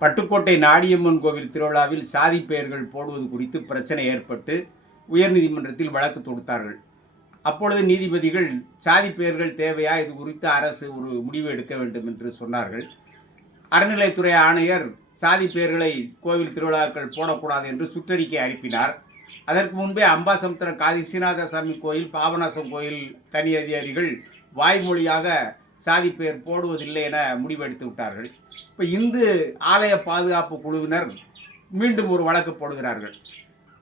பட்டுக்கோட்டை நாடியம்மன் கோவில் திருவிழாவில் சாதி பெயர்கள் போடுவது குறித்து பிரச்சனை ஏற்பட்டு உயர்நீதிமன்றத்தில் வழக்கு தொடுத்தார்கள். அப்பொழுது நீதிபதிகள் சாதி பெயர்கள் தேவையா? இது குறித்து அரசு ஒரு முடிவு எடுக்க வேண்டும் என்று சொன்னார்கள். அறநிலைத்துறை ஆணையர் சாதி பெயர்களை கோவில் திருவிழாக்கள் போடக்கூடாது என்று சுற்றறிக்கை அனுப்பினார். அதற்கு முன்பே அம்பாசமுத்திரம் காதி சீனாதசாமி கோயில் பாபநாசம் கோயில் தனி அதிகாரிகள் வாய்மொழியாக சாதி பெயர் போடுவதில்லை என முடிவெடுத்து விட்டார்கள். இப்போ இந்து ஆலய பாதுகாப்பு குழுவினர் மீண்டும் ஒரு வழக்கு போடுகிறார்கள்.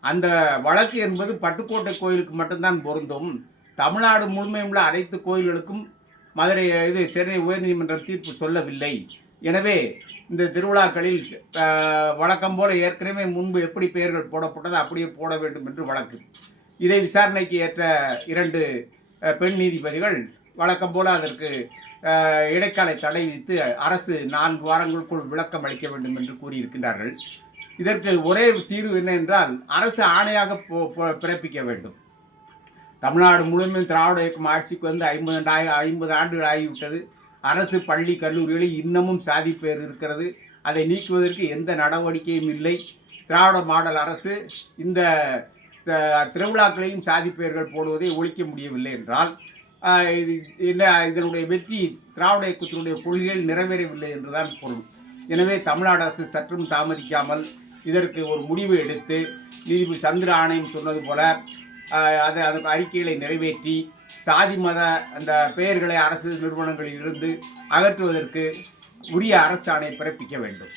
அந்த வழக்கு என்பது பட்டுக்கோட்டை கோயிலுக்கு மட்டும்தான் பொருந்தும். தமிழ்நாடு முழுமையும் உள்ள அனைத்து கோயில்களுக்கும் மதுரை இது சென்னை உயர்நீதிமன்றம் தீர்ப்பு சொல்லவில்லை. எனவே இந்த திருவிழாக்களில் வழக்கம் போல ஏற்கனவே முன்பு எப்படி பெயர்கள் போடப்பட்டது அப்படியே போட வேண்டும் என்று வழக்கு. இதை விசாரணைக்கு ஏற்ற இரண்டு பெண் நீதிபதிகள் வழக்கம் போல் அதற்கு இடைக்கால தடை விதித்து அரசு நான்கு வாரங்களுக்குள் விளக்கம் அளிக்க வேண்டும் என்று கூறியிருக்கின்றார்கள். இதற்கு ஒரே தீர்வு என்ன என்றால் அரசு ஆணையாக போ- பிறப்பிக்க வேண்டும். தமிழ்நாடு முழுமையும் திராவிட இயக்கம் ஆட்சிக்கு வந்து ஐம்பது ஐம்பது ஆண்டுகள் ஆகிவிட்டது. அரசு பள்ளி கல்லூரிகளில் இன்னமும் சாதி பெயர் இருக்கிறது. அதை நீக்குவதற்கு எந்த நடவடிக்கையும் இல்லை. திராவிட மாடல் அரசு இந்த த- திருவிழாக்களிலும் சாதி பெயர்கள் போடுவதை ஒழிக்க முடியவில்லை என்றால் என்ன இதனுடைய வெற்றி திராவிட இயக்கத்தினுடைய கொள்கைகள் நிறைவேறவில்லை என்றுதான் பொருள். எனவே தமிழ்நாடு அரசு சற்றும் தாமதிக்காமல் இதற்கு ஒரு முடிவு எடுத்து நீதிபதி சந்திர ஆணையம் சொன்னது போல அதை அது அதுக்கு அறிக்கைகளை நிறைவேற்றி சாதி மத அந்த பெயர்களை அரசு நிறுவனங்களில் இருந்து அகற்றுவதற்கு உரிய அரசு ஆணையை பிறப்பிக்க வேண்டும்.